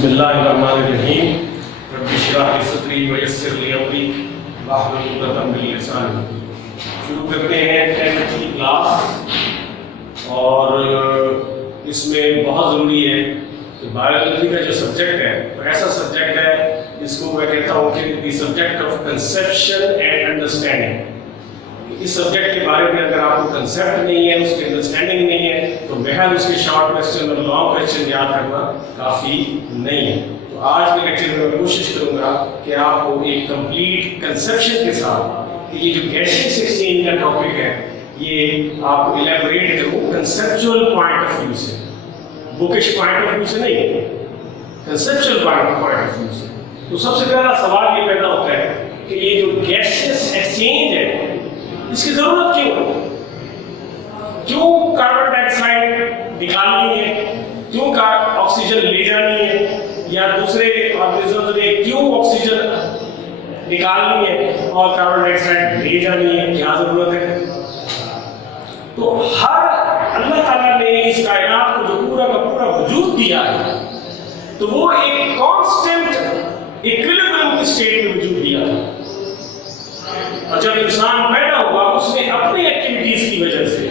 بسم اللہ الرحمن الرحیم رب اشرح لی صدری ویسر لی امری واحلل عقدۃ من لسانی۔ شروع کرتے ہیں 10th کی کلاس، اور اس میں بہت ضروری ہے کہ بایولوجی کا جو سبجیکٹ ہے وہ ایسا سبجیکٹ ہے جس کو میں کہتا ہوں کہ the subject of conception and understanding. اس سبجیکٹ کے بارے میں اگر آپ کو کنسیپٹ نہیں ہے، اس کی انڈرسٹینڈنگ نہیں ہے، تو محض اس کے شارٹ کویسچن اور لانگ کویسچن یاد کرنا کافی نہیں ہے۔ تو آج کے لیکچر میں کوشش کروں گا کہ آپ کو ایک کمپلیٹ کنسیپشن کے ساتھ یہ جو گیسز ایکسچینج کا ٹاپک ہے یہ آپ کو الیبوریٹ کروں کنسیپچوئل پوائنٹ آف ویو سے، بکش پوائنٹ آف ویو سے نہیں، کنسیپچوئل پوائنٹ آف ویو سے۔ تو سب سے پہلا سوال یہ پیدا ہوتا ہے کہ یہ جو گیسز ایکسچینج ہے اس کی ضرورت کیوں ہے؟ کیوں کاربن ڈائی آکسائڈ نکالنی ہے؟ کیوں آکسیجن لے جانی ہے؟ یا دوسرے آرگنزمز نے کیوں آکسیجن نکالنی ہے اور کاربن ڈائی آکسائڈ لے جانی ہے؟ کیا ضرورت ہے؟ تو ہر اللہ تعالیٰ نے اس کائنات کو جو پورا کا پورا وجود دیا ہے تو وہ ایک کانسٹنٹ ایکویلبریم کی اسٹیٹ میں وجود دیا تھا، اور جب انسان پیدا ہوا اس نے اپنی ایکٹیویٹیز کی وجہ سے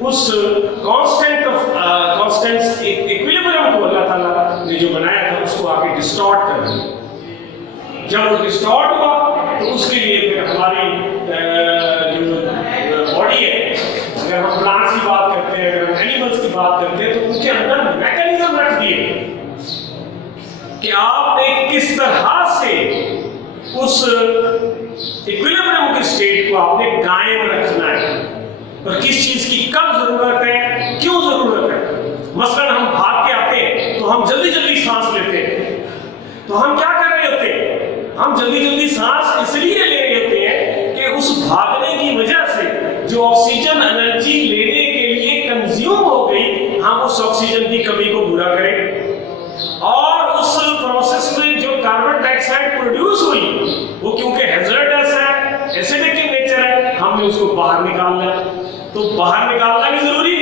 اس کانسٹنٹ ایکویلبریم کو اللہ تعالیٰ نے جو بنایا تھا اس کو آ کے ڈسٹارٹ کر دیا۔ جب وہ ڈسٹارٹ ہوا تو اس کے لیے ہماری جو باڈی ہے، اگر ہم پلانٹس کی بات کرتے ہیں، اگر ہم اینیملس کی بات کرتے ہیں، تو ان کے اندر میکینزم رکھ دیے کہ آپ نے کس طرح سے اس ایکویلبریم کی اسٹیٹ کو آپ نے قائم رکھنا ہے، اور کس چیز کی کب ضرورت ہے، کیوں ضرورت ہے۔ مثلا ہم بھاگ کے آتے ہیں تو ہم جلدی جلدی سانس لیتے ہیں، تو ہم کیا کر رہے ہوتے ہیں؟ ہم جلدی جلدی سانس اس لیے لے رہے ہوتے ہیں کہ اس بھاگنے کی وجہ سے جو آکسیجن انرجی لینے کے لیے کنزیوم ہو گئی، ہم اس آکسیجن کی کمی کو پورا کریں، اور اس پروسیس میں جو کاربن ڈائی آکسائڈ پروڈیوس ہوئی وہ کیونکہ ہیزرڈس ہے، ایسیڈک ان نیچر ہے، ہم نے اس کو باہر نکالنا ہے۔ تو باہر نکالنا بھی ضروری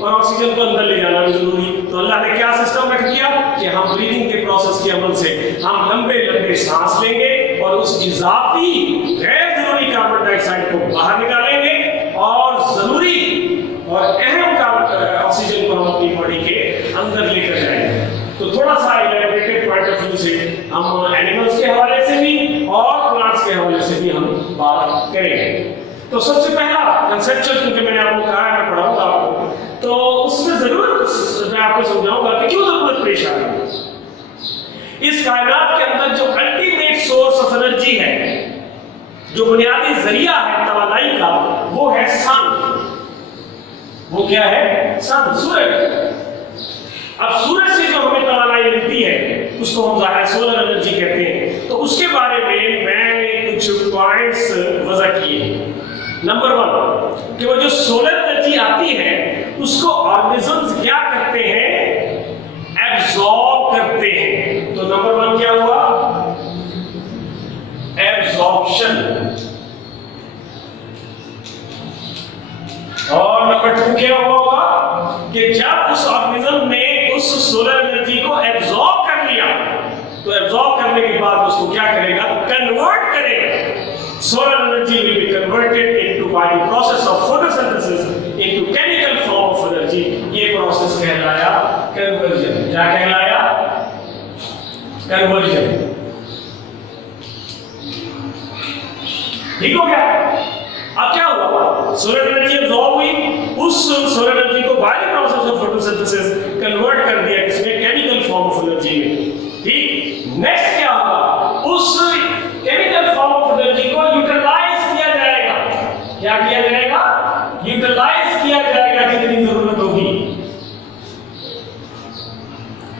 اور آکسیجن کو اندر لے جانا بھی ضروری۔ تو اللہ نے کیا سسٹم رکھ دیا کہ ہم بریدنگ کے پروسیس کے عمل سے ہم لمبے لمبے سانس لیں گے اور اس اضافی غیر ضروری کاربن ڈائی آکسائڈ کو باہر نکالیں گے، اور ضروری اور اہم آکسیجن کو ہم اپنی باڈی کے اندر لے کر جائیں گے۔ تو تھوڑا سا ایلیبریٹڈ پوائنٹ آف ویو سے ہم اینیملس کے حوالے سے بھی اور پلانٹس کے حوالے سے بھی ہم بات کریں گے۔ تو سب سے پہلا کنسیپچل، کیونکہ میں نے آپ کو کہا ہے میں پڑھاؤں گا آپ کو، تو اس میں ضرورت میں آپ کو سمجھاؤں گا کہ کیوں ضرورت پیش آ رہی ہے۔ اس کائنات کے اندر جو الٹیمیٹ سورس آف انرجی ہے، جو بنیادی ذریعہ ہے توانائی کا، وہ ہے سن۔ وہ کیا ہے؟ سن، سورج۔ اب سورج سے جو ہمیں توانائی ملتی ہے اس کو ہم ظاہر سولر انرجی کہتے ہیں۔ تو اس کے بارے میں نے کچھ پوائنٹس وضع کیے۔ نمبر 1 کہ وہ جو سولر انرجی آتی ہے اس کو آرگنزمز کیا کرتے ہیں؟ ایبزارب کرتے ہیں۔ تو نمبر 1 کیا ہوا؟ ایبزارپشن۔ اور نمبر 2 کیا ہوا ہوگا کہ جب اس آرگنزم نے اس سولر انرجی کو ایبزارب کر لیا تو ایبزارب کرنے کے بعد اس کو کیا کرے گا؟ کنورٹ کرے گا۔ Solar energy will be converted into by the process of photosynthesis into chemical form of energy۔ یہ پروسیس کہلایا کنورژن۔ کیا کہلایا؟ کنورژن۔ ٹھیک ہو گیا؟ اب کیا ہوا؟ سولر انرجی ایبزارب ہوئی، اس سولر انرجی کو by the process of photosynthesis convert کر دیا کس میں؟ کیمیکل فارم آف انرجی میں۔ ٹھیک، نیکسٹ کیا ہوگا؟ اس کیمیکل فارم آف انرجی کو یوٹیلائز کیا جائے گا۔ کیا کیا جائے گا؟ یوٹیلائز کیا جائے گا جتنی ضرورت ہوگی۔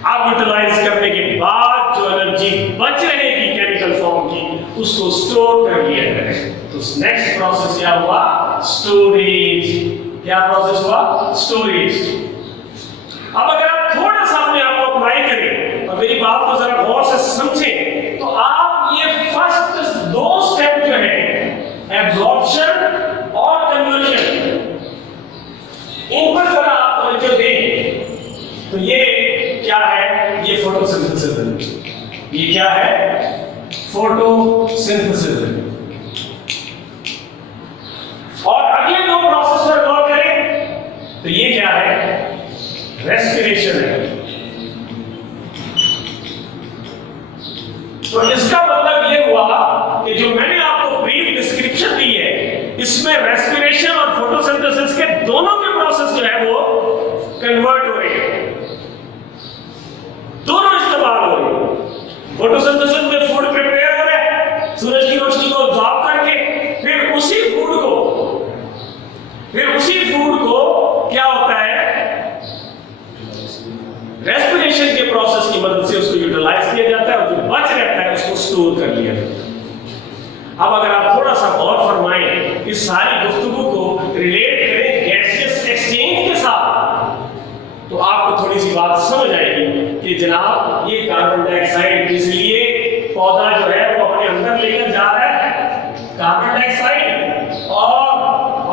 اب یوٹیلائز کرنے کے بعد جو انرجی بچ رہے گی کیمیکل فارم کی اس کو اسٹور کر لیا جائے گا۔ تو نیکسٹ پروسیس کیا ہوا؟ اسٹوریج۔ کیا پروسیس ہوا؟ اسٹوریج۔ اب اگر آپ تھوڑا سا اپنے آپ کو اپلائی کریں اور میری بات کو ذرا غور سے سمجھیں تو آپ یہ فرسٹ 2 سٹیپ جو ہے ایبزارپشن اور کنورژن، ان پر ذرا آپ توجہ دیں تو یہ کیا ہے؟ یہ یہ فوٹو سنتھسس ہے. یہ کیا ہے؟ فوٹو سنتھسس ہے. اور اگلے دو پروسیس پر غور کریں تو یہ کیا ہے؟ ریسپریشن ہے. تو اس کا مطلب یہ ہوا کہ جو میں نے آپ کو بریف ڈسکرپشن دی ہے اس میں ریسپریشن اور فوٹو سنتھسس کے دونوں کے پروسیس جو ہے وہ کنورٹ ہو رہے ہیں, دونوں استعمال ہو رہے ہیں. فوٹو سنتھسس میں فوڈ پریپیئر ہو رہا ہے سورج کی روشنی کو ابزارب کر کے, پھر اسی فوڈ کو کیا ہوتا ہے؟ ریسپریشن کے پروسیس کی مدد سے اس کو یوٹیلائز کیا جاتا ہے اور جو بچ رہتا ہے اس کو سٹور کر لیا جاتا ہے. اب اگر آپ تھوڑا سا غور فرمائیں اس ساری گفتگو کو ریلیٹ کریں گیسیس ایکسچینج کے ساتھ تو آپ کو تھوڑی سی بات سمجھ آئے گی کہ جناب یہ کاربن ڈائی آکسائڈ اس لیے پودا جو ہے وہ اپنے اندر لے کر جا رہا ہے کاربن ڈائی آکسائڈ, اور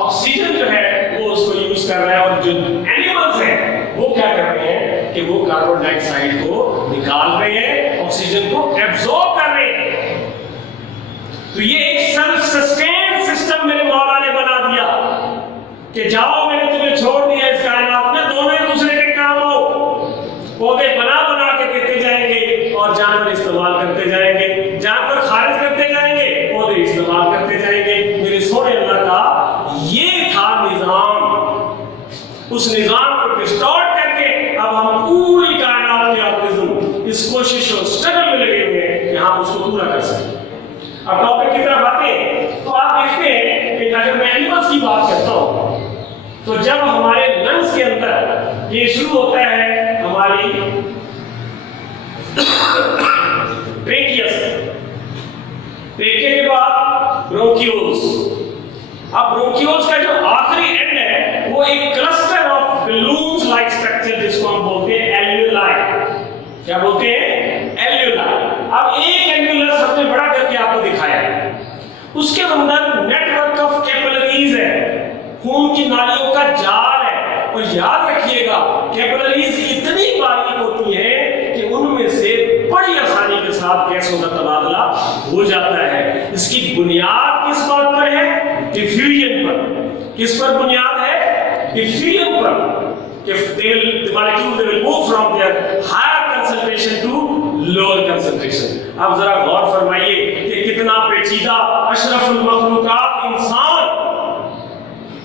آکسیجن جو ہے وہ اس کو یوز کر رہا ہے, اور جو اینیملز ہیں وہ کیا کر رہے ہیں کہ وہ کاربن ڈائی آکسائڈ کو نکال رہے ہیں, آکسیجن کو ایبزورب کر رہے ہیں. تو یہ ایک سیلف سسٹین سسٹم میرے مولا نے بنا دیا کہ جاؤ میں نے تمہیں چھوڑ دیا اس کائنات میں, دونوں ایک دوسرے کے کام ہو. پودے بنا کے دیتے جائیں گے اور جانور استعمال کرتے جائیں گے, جانور خارج کرتے جائیں گے, پودے استعمال کرتے جائیں گے. میرے سونے اللہ کا یہ تھا نظام. اس نظام کو ڈسٹارٹ کر کے اب ہم پوری کائنات کے آپریزم اس کوشش اور اسٹرگل میں لگے ہوئے ہیں کہ ہم اس کو پورا کر سکیں. اب ٹاپک کی طرف آتے ہیں تو آپ دیکھتے ہیں کہ اگر میں اینیملز کی بات کرتا ہوں تو جب ہمارے لنگس کے اندر یہ شروع ہوتا ہے ہماری ٹریکیس, ٹریکے کے بعد برونکیولز. اب برونکیولز کا جو آخری اینڈ ہے وہ ایک cluster of balloons like structure جس کو ہم بولتے ہیں ایلیولائی. کیا بولتے ہیں؟ ایلیولائی. اب ایک ایلیولر سب سے بڑا کر کے آپ کو دکھایا ہے, اس کے اندر نیٹ ورک آف کیپلریز ہے, خون کی نالیوں کا جال ہے. اور یاد رکھیے گا کیپلریز اتنی باریک ہوتی ہیں کہ ان میں سے بڑی آسانی کے ساتھ گیسوں کا تبادلہ ہو جاتا ہے. اس کی بنیاد کس بات پر ہے؟ ڈیفیوژن پر. کس پر بنیاد ہے؟ ڈیفیوژن پر. کہ the molecule they will move from their higher concentration to lower concentration. اب ذرا غور فرمائیے کہ کتنا پیچیدہ اشرف المخلوقات انسان,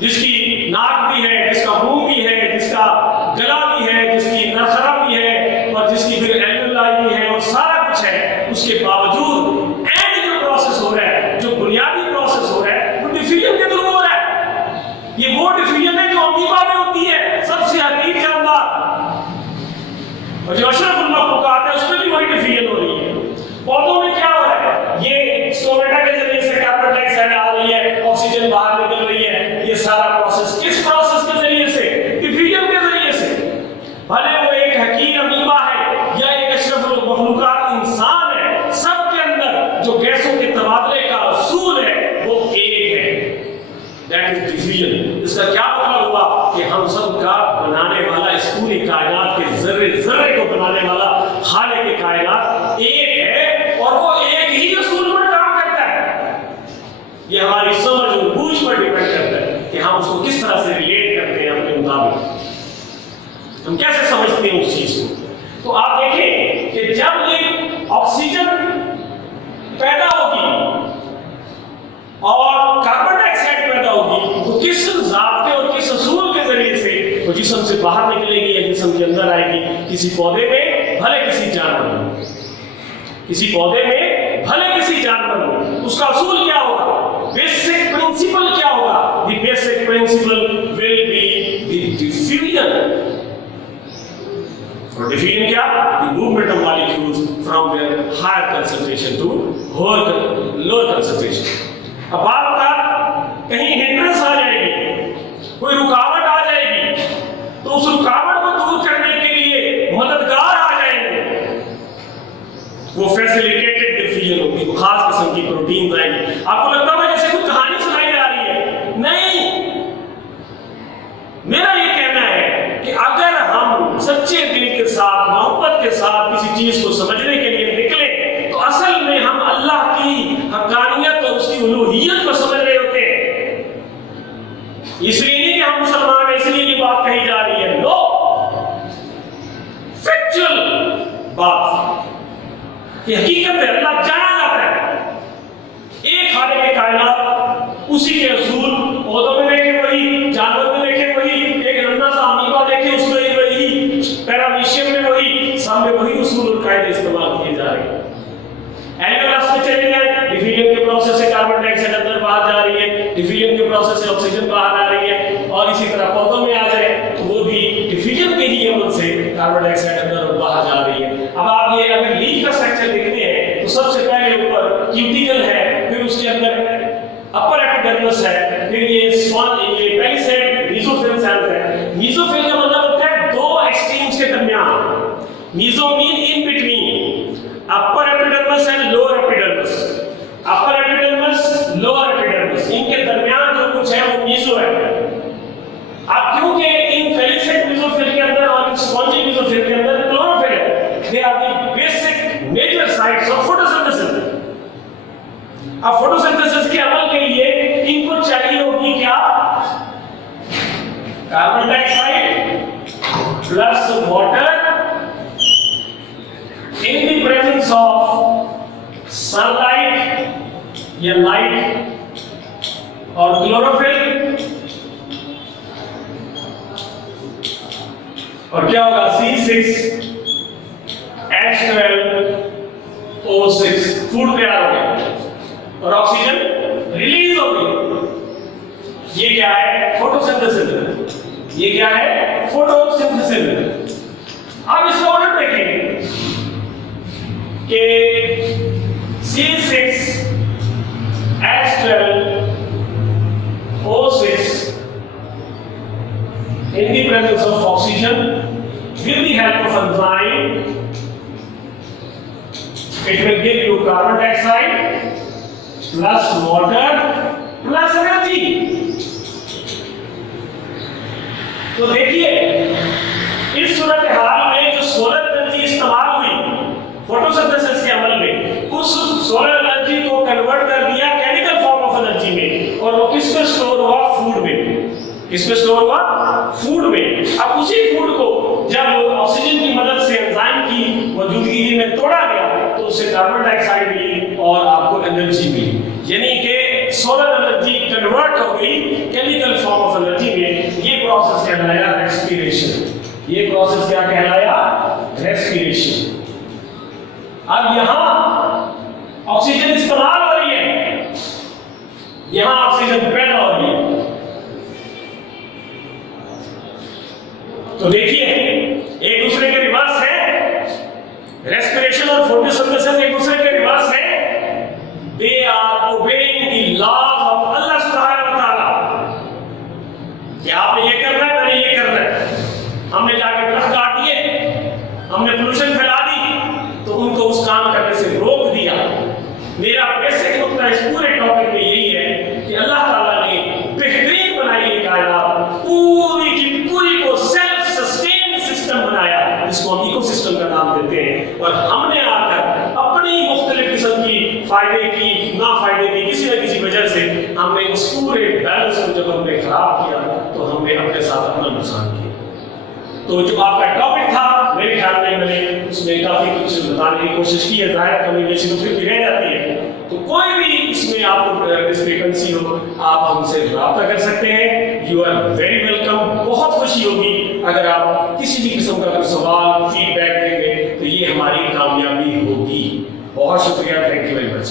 جس کی ناک بھی ہے, جس کا منہ بھی ہے, جس کا گلا بھی ہے, جس کی نخرہ بھی ہے, اور جس کی پھر ایلولائی بھی ہے, اور سارا کچھ ہے, اس کے باوجود اینڈ جو پروسیس ہو رہا ہے, جو بنیادی پروسیس ہو رہا ہے, وہ ڈیفیوژن کے تھرو ہو رہا ہے. یہ وہ ڈیفیوژن ہے جو امیبا میں ہوتی ہے, سب سے حقیقی جاندار, اور جو اشرف المخلوقات ہے اس میں بھی وہی ڈیفیوژن ہو رہی ہے. پودوں میں کیا ہو رہا ہے؟ یہ سٹومیٹا کے ذریعے سے کاربن ڈائی آکسائڈ آ رہی ہے, آکسیجن باہر نکل رہی ہے. یہ سارا پروسیس کس پروسیس کے ذریعے سے؟ ڈیفیوژن کے ذریعے سے. بھلے وہ ایک حقیقی امیبا ہے یا ایک اشرف المخلوقات انسان ہے, سب کے اندر جو گیسوں کے تبادلے کا اصول ہے وہ ایک ہے, دیٹ از ڈیفیوژن. اس کا کیا مطلب ہوا کہ ہم سب کا بنانے والا, اس پوری کائنات کے ذرے ذرے کو بنانے والا خالق کائنات ایک ہے, اور وہ ایک ہی اصول پر کام کرتا ہے. یہ ہماری سمجھ اور بوجھ پر ڈیپینڈ کرتا ہے کہ ہم اس کو کس طرح سے ریلیٹ کرتے ہیں اپنے مطابق, ہم کیسے سمجھتے ہیں اس چیز کو. تو آپ دیکھیں کہ جب ایک آکسیجن پیدا ہوگی اور کاربن ڈائی آکسائڈ پیدا ہوگی تو کس ضابطے اور کس اصول کے ذریعے سے وہ جسم سے باہر نکلے گی یا جسم کے اندر آئے گی؟ کسی پودے میں بھلے کسی جانور میں, کسی پودے میں بھلے کسی جانور میں, اس کا اصول کیا ہوگا؟ بیسک پرنسپل کیا ہوگا؟ The basic principle will be the diffusion. اور ڈیفیوژن کیا؟ The movement of molecules from their higher concentration to lower concentration. اب بات اوقات کہیں ہنڈرنس آ جائے گی, کوئی رکاوٹ آ جائے گی, تو اس رکاوٹ کو دور کرنے کے لیے مددگار آ جائیں گے, وہ فیسیلیٹیٹڈ ڈیفیوژن ہوگی, وہ خاص قسم کی پروٹینز آئیں گی. آپ کو لگتا ہے جیسے کوئی کہانی سنائی جا رہی ہے, نہیں. میرا یہ کہنا ہے کہ اگر ہم سچے دل یقین کے ساتھ محبت کے ساتھ کسی چیز کو سمجھنے کے لیے نکلے تو اصل میں ہم اللہ کی حقانیت اور اس کی الوہیت کو سمجھ رہے ہوتے ہیں. اس لیے نہیں کہ ہم مسلمان ہیں اس لیے یہ بات کہی جا رہی ہے. نو، فیکچوئل بات کہ حقیقت ہے اللہ جانا جاتا ہے. ایک خالق کائنات، اسی کے اصول پودوں میں دیکھے وہی، جانور میں دیکھے وہی، ایک ننھا سا امیبا دیکھے اس میں وہی، پیرامیشیم میں وہی، سامنے وہی اصول اور قاعدے استعمال کیے جا رہے ہیں. اینیملس میں چلے جائیں، ڈیفیوژن کے پروسیس سے کاربن ڈائی آکسائڈ اندر باہر جا رہی ہے، ڈیفیوژن کے پروسیس سے آکسیجن باہر آ رہی ہے، اور اسی طرح پودوں میں آ جائے تو وہ بھی ڈیفیوژن کے ہی عمل سے کاربن ڈائی آکسائڈ اندر اور باہر جا رہی ہے. اب آپ یہ اگر لیف کا اسٹرکچر دیکھتے ہیں تو سب سے پہلے اوپر کیوٹیکل ہے، پھر اس کے اندر اپر ایپیڈرمس ہے، پھر یہ پیلیسیڈ میزوفیل سیل ہے. میزوفیل کا مطلب ہوتا ہے دو ایکسٹریمز کے درمیان. Meso main in between, upper epidermis and lower epidermis. Upper epidermis, lower epidermis, ان کے درمیان جو کچھ ہے وہ میزو ہے. اب کیونکہ ان پیلیسیڈ میزوفیل کے اندر اور ان اسپونجی میزوفیل کے اندر کلوروفل ہے، they are the basic major sites of photosynthesis. اب فوٹوسنتھسس کے عمل کے لیے ان کو چاہیے ہوگی کیا؟ Carbon dye oxide plus water in the presence of sunlight یا light اور chlorophyll. اور کیا ہوگا؟ C6H12O6 فوڈ تیار ہو گیا اور آکسیجن ریلیز ہو گئی. یہ کیا ہے؟ فوٹوسنتھسس. یہ کیا ہے؟ فوٹوسنتھسس. اب اس کو اور دیکھیں کہ C6H12O6 in the presence of oxygen with the help of enzyme it will give you carbon dioxide plus water plus energy. تو دیکھیے اس صورتحال میں جو سولر انرجی استعمال ہوئی فوٹوسنتھسس کے عمل میں، اس سولر انرجی کو کنورٹ کر دیا کیمیکل فارم آف انرجی میں، اور وہ کس میں اسٹور ہوا؟ فوڈ میں. کس میں اسٹور ہوا؟ فوڈ میں. اب اسی فوڈ کو جب آکسیجن کی مدد سے انزائم کی موجودگی میں توڑا گیا تو اس سے کاربن ڈائی آکسائڈ ملی اور آپ کو انرجی ملی. یعنی کہ سولر انرجی کنورٹ ہو گئی کیمیکل فارم آف انرجی میں. یہ پروسیس کہلایا ریسپیریشن. یہ پروسیس کیا کہلایا؟ ریسپیریشن. اب یہاں آکسیجن استعمال ہو رہی ہے، یہاں آکسیجن پیدا ہو رہی ہے. تو دیکھیے ایک دوسرے کے ریورس ہے. ریسپیریشن اور فوٹوسنتھسس ایک دوسرے کے ریورس ہے. They are obeying the laws of Allah subhanahu wa ta'ala. کہ آپ نے یہ کرنا ہے، میں نے یہ کرنا ہے. ہم نے جا کے درخت کاٹ دیے، ہم نے پولوشن پھیلا دی تو ان کو اس کام کرنے سے روک دیا. میرا بیسک نقطہ اس پورے ٹاپک میں یہی ہے کہ اللہ تعالیٰ نے بہترین بنائی ہے کائنات، پوری کی پوری کو سیلف سسٹین سسٹم بنایا جس کو ہم ایکو سسٹم کا نام دیتے ہیں. اور ہم نے آ کر اپنی مختلف قسم کی فائدے کی نا فائدے کی کسی نہ کسی وجہ سے ہم نے اس پورے بیلنس کو جب ہم نے خراب کیا تو ہم نے اپنے ساتھ اپنا نقصان کیا. تو جو آپ کا ٹاپک تھا میرے خیال میں نے اس میں کافی کچھ بتانے کی کوشش کی ہے. ظاہر کمی بیشی تو پھر بھی رہ جاتی ہے. تو کوئی بھی اس میں آپ کو ڈسکرپنسی ہو آپ ہم سے رابطہ کر سکتے ہیں. You are very welcome. بہت خوشی ہوگی اگر آپ کسی بھی قسم کا سوال فیڈ بیک دیں گے تو یہ ہماری کامیابی ہوگی. بہت شکریہ. Thank you very much.